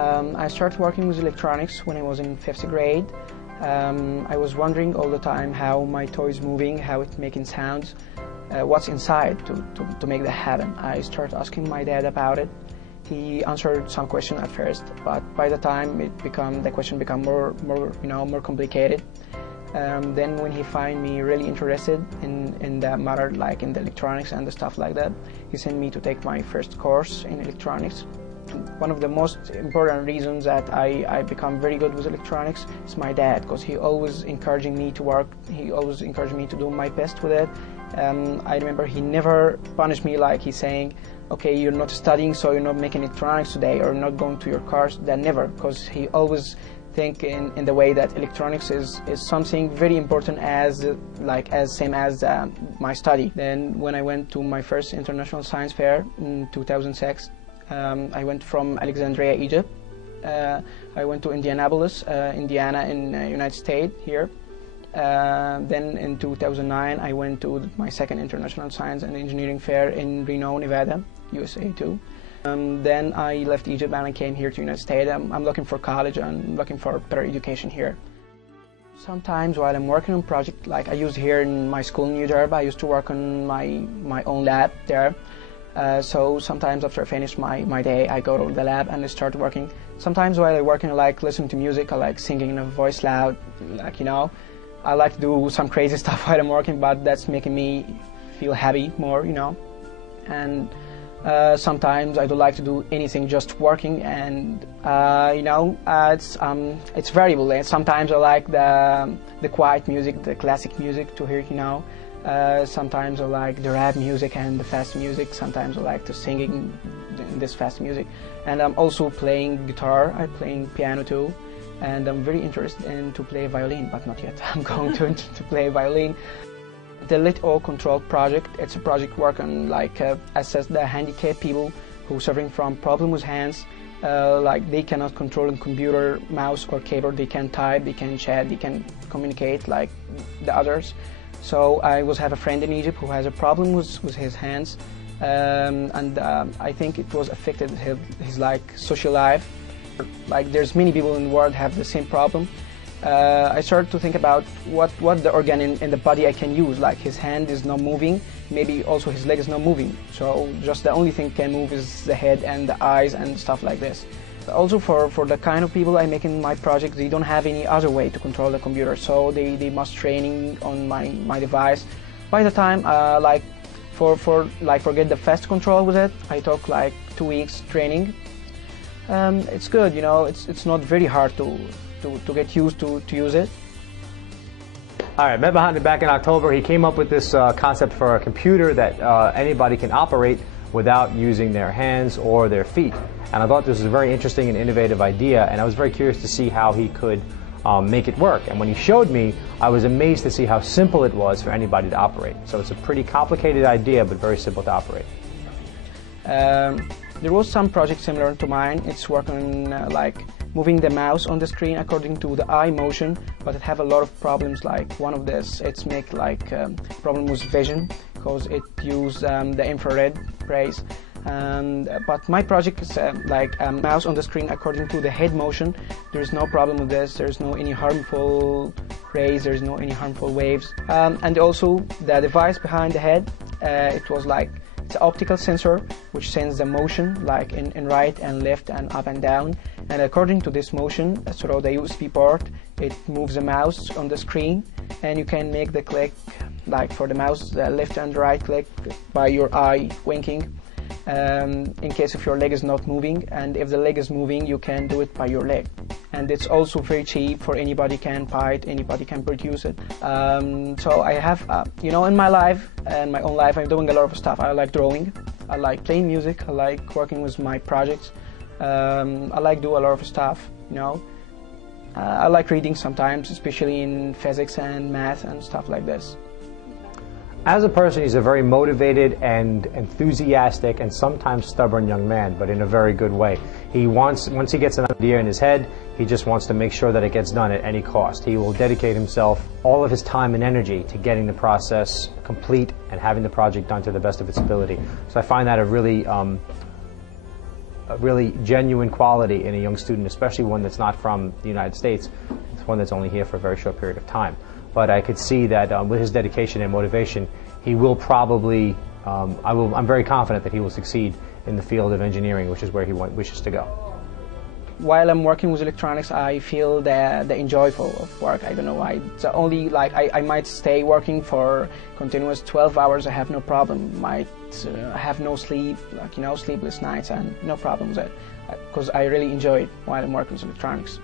I started working with electronics when I was in 5th grade. I was wondering all the time how my toy is moving, how it's making sounds, what's inside to make that happen. I started asking my dad about it. He answered some question at first, but by the time the question became more complicated. Then when he find me really interested in that matter, like in the electronics and the stuff like that, he sent me to take my first course in electronics. One of the most important reasons that I become very good with electronics is my dad, because he always encouraging me to work. He always encouraged me to do my best with it. I remember he never punished me, like he's saying, okay, you're not studying, so you're not making electronics today, or not going to your course. That never, because he always think in the way that electronics is something very important as same as my study. Then when I went to my first international science fair in 2006, I went from Alexandria, Egypt. I went to Indianapolis, Indiana in United States here. Then in 2009 I went to my second international science and engineering fair in Reno, Nevada, USA too. Then I left Egypt and I came here to the United States. I'm looking for college and looking for better education here. Sometimes while I'm working on project, like I used here in my school in New Jersey, I used to work on my own lab there. So sometimes after I finish my day, I go to the lab and I start working. Sometimes while I'm working, I like listening to music, I like singing in a voice loud, I like to do some crazy stuff while I'm working, but that's making me feel happy more, And sometimes I don't like to do anything, just working, and it's variable. And sometimes I like the quiet music, the classic music to hear, Sometimes I like the rap music and the fast music. Sometimes I like to singing this fast music. And I'm also playing guitar. I'm playing piano too. And I'm very interested in to play violin, but not yet. I'm going to play violin. The Let All Control project, it's a project work on assess the handicapped people who suffering from problem with hands. They cannot control a computer, mouse or keyboard. They can type, they can chat, they can communicate like the others. So I have a friend in Egypt who has a problem with his hands, and I think it was affected his social life. There's many people in the world have the same problem. I started to think about what the organ in the body I can use. Like his hand is not moving, maybe also his leg is not moving. So just the only thing can move is the head and the eyes and stuff like this. Also for the kind of people I make in my project, they don't have any other way to control the computer, so they must training on my device. By the time forget the fast control with it, I took 2 weeks training. It's good, it's not very hard to get used to use it. All right, met mohanad back in October. He came up with this concept for a computer that anybody can operate without using their hands or their feet. And I thought this was a very interesting and innovative idea, and I was very curious to see how he could make it work. And when he showed me, I was amazed to see how simple it was for anybody to operate. So it's a pretty complicated idea, but very simple to operate. There was some project similar to mine. It's working moving the mouse on the screen according to the eye motion, but it have a lot of problems. Like one of this, it's make problem with vision, because it use the infrared rays. But my project is a mouse on the screen according to the head motion. There's no problem with this. There's no any harmful rays. There's no any harmful waves. And also the device behind the head, it was it's an optical sensor which sends the motion in right and left and up and down. And according to this motion, through the USB port, it moves the mouse on the screen, and you can make the click for the mouse, the left and right click by your eye winking. In case if your leg is not moving, and if the leg is moving, you can do it by your leg. And it's also very cheap, for anybody can buy it, anybody can produce it. So I have, in my life, and my own life, I'm doing a lot of stuff. I like drawing, I like playing music, I like working with my projects, I like do a lot of stuff, I like reading sometimes, especially in physics and math and stuff like this. As a person, he's a very motivated and enthusiastic and sometimes stubborn young man, but in a very good way. Once he gets an idea in his head, he just wants to make sure that it gets done at any cost. He will dedicate himself, all of his time and energy, to getting the process complete and having the project done to the best of its ability. So I find that a really a really genuine quality in a young student, especially one that's not from the United States. It's one that's only here for a very short period of time. But I could see that with his dedication and motivation, he will probably, I'm very confident that he will succeed in the field of engineering, which is where he wishes to go. While I'm working with electronics, I feel the enjoyable of work. I don't know why. It's only like I might stay working for continuous 12 hours. I have no problem. Might have no sleep, like sleepless nights, and no problem with it, because I really enjoy it while I'm working with electronics.